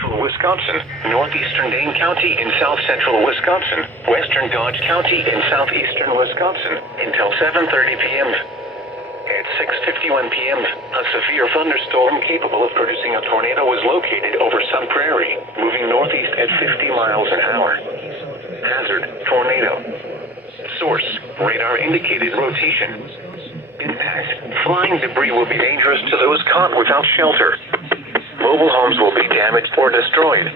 central Wisconsin, northeastern Dane County in south central Wisconsin, western Dodge County in southeastern Wisconsin until 7:30 p.m. At 6:51 p.m., a severe thunderstorm capable of producing a tornado was located over Sun Prairie, moving northeast at 50 miles an hour. Hazard: tornado. Source: radar indicated rotation. Impact: flying debris will be dangerous to those caught without shelter. Mobile homes will be damaged or destroyed.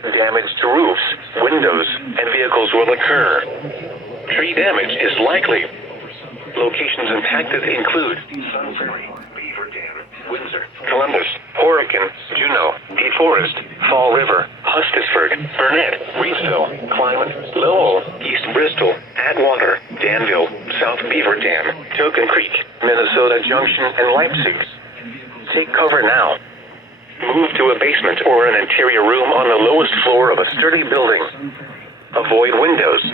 Damage to roofs, windows, and vehicles will occur. Tree damage is likely. Locations impacted include Sun Prairie, Beaver Dam, Windsor, Columbus, Horicon, Juneau, DeForest, Fall River, Hustisburg, Burnett, Reedsville, Klamath, Lowell, East Bristol, Atwater, Danville, South Beaver Dam, Token Creek, Minnesota Junction, and Leipzig. Take cover now. Move to a basement or an interior room on the lowest floor of a sturdy building. Avoid windows.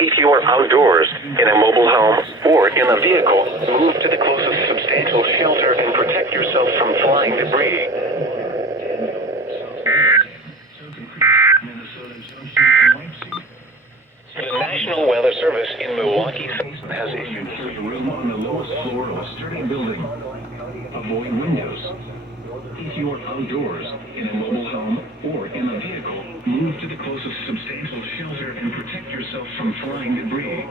If you are outdoors, in a mobile home, or in a vehicle, move to the closest substantial shelter and protect yourself from flying debris. The National Weather Service in Milwaukee has issued a room on the lowest floor of a sturdy building. Avoid windows. If you are outdoors, in a mobile home, or in a vehicle, move to the closest substantial shelter and protect yourself from flying debris.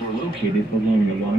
Were located along the line.